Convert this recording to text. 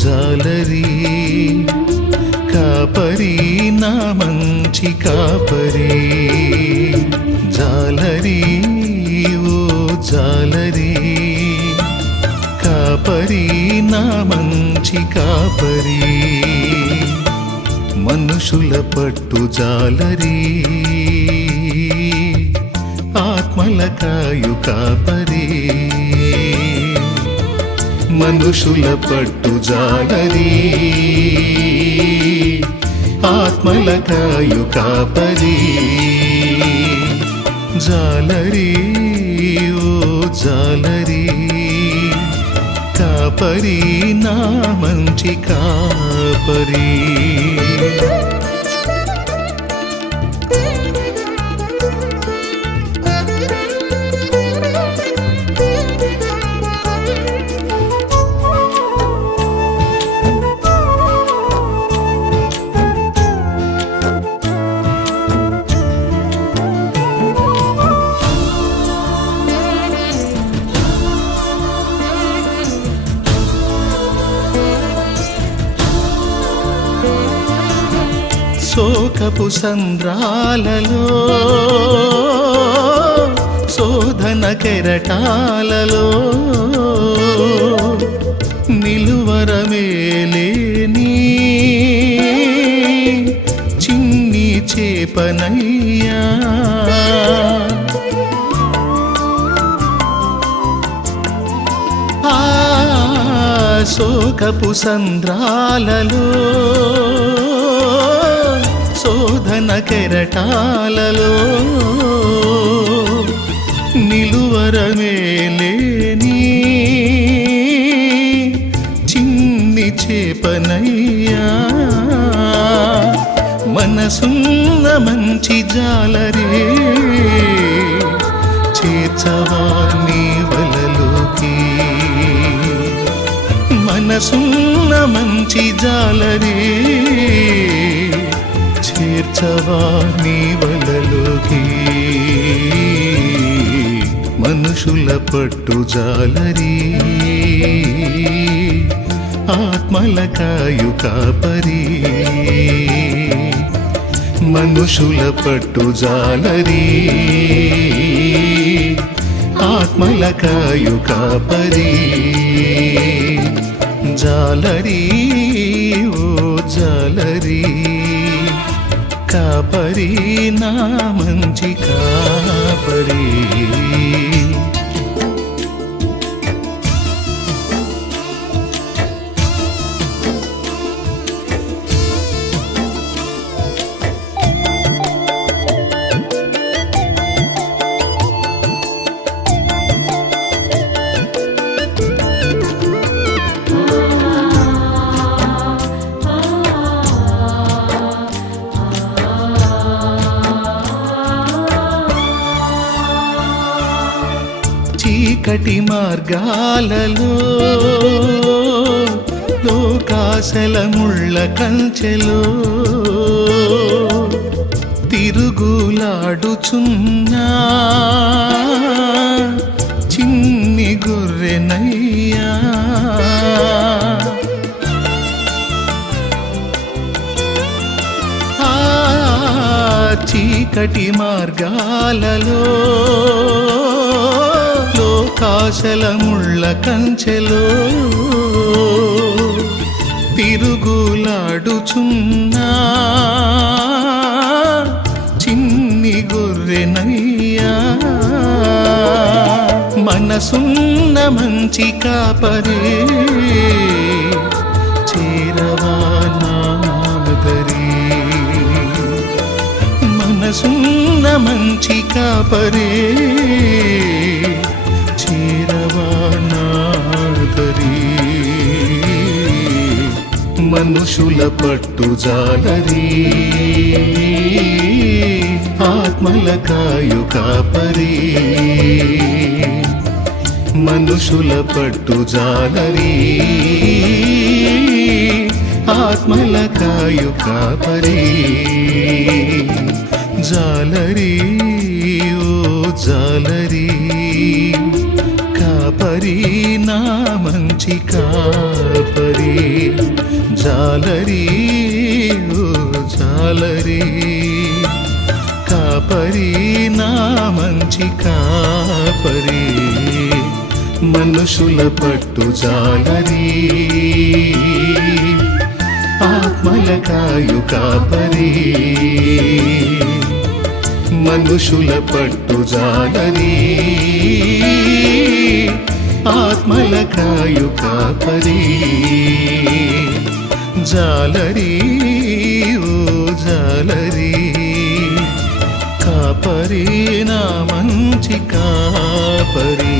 జాలరి కాపరి నా మంచి కాపరి జాలరి ఓ జాలరి కాపరి నా మంచి కాపరి మనుషుల పట్టు జాలరి ఆత్మల కాయు కాపరి మనుషుల పట్టు జాలరి ఆత్మల కాయు కాపరి జాలరి ఓ జాలరి కాపరి నా మంచి కాపరి శోకపు సంద్రాలలో శోధన కెరటాలలో నిలువరమేలేని చిన్ని చేపనయ్యా శోకపు సంద్రాలలో శోధన కెరటాలలో నిలువరమేలేని చిన్ని చేపనయ్యా మనసున్న మంచి జాలరే చేర్చవా నీ వలలోకి మనసున్న మంచి జాలరే చేర్చవా నీ వలలోకి మనుషుల పట్టు జాలరి ఆత్మల కాయు కాపరి మనుషుల పట్టు జాలరి ఆత్మల కాయు కాపరి జాలరి ఓ జాలరి కాపరి నా మంచి కాపరి చీకటి మార్గాలలో లోకాశల ముళ్ళ కంచెలో తిరుగులాడుచున్నా చిన్ని గొర్రెనయ్యా చీకటి మార్గాలలో లోకాశల ముళ్ళ కంచెలో తిరుగులాడుచున్నా చిన్ని గొర్రెనయ్యా మనసున్న మంచి కాపరే చేరవా నాదరి మనసున్న మంచి కాపరే చేరవా నాదరి మనుషుల పట్టు జాలరి ఆత్మల కాయు కాపరి మనుషుల పట్టు జాలరి ఆత్మల కాయు కాపరి జాలరి ఓ జాలరి కాపరి నా మంచి కాపరి జాలరి ఓ జాలరి కాపరి నా మంచి కాపరి మనుషుల పట్టు జాలరి ఆత్మల కాయు కాపరి మనుషుల పట్టు జాలరి ఆత్మల కాయు కాపరి జాలరి ఓ జాలరి కాపరి నా మంచి కాపరి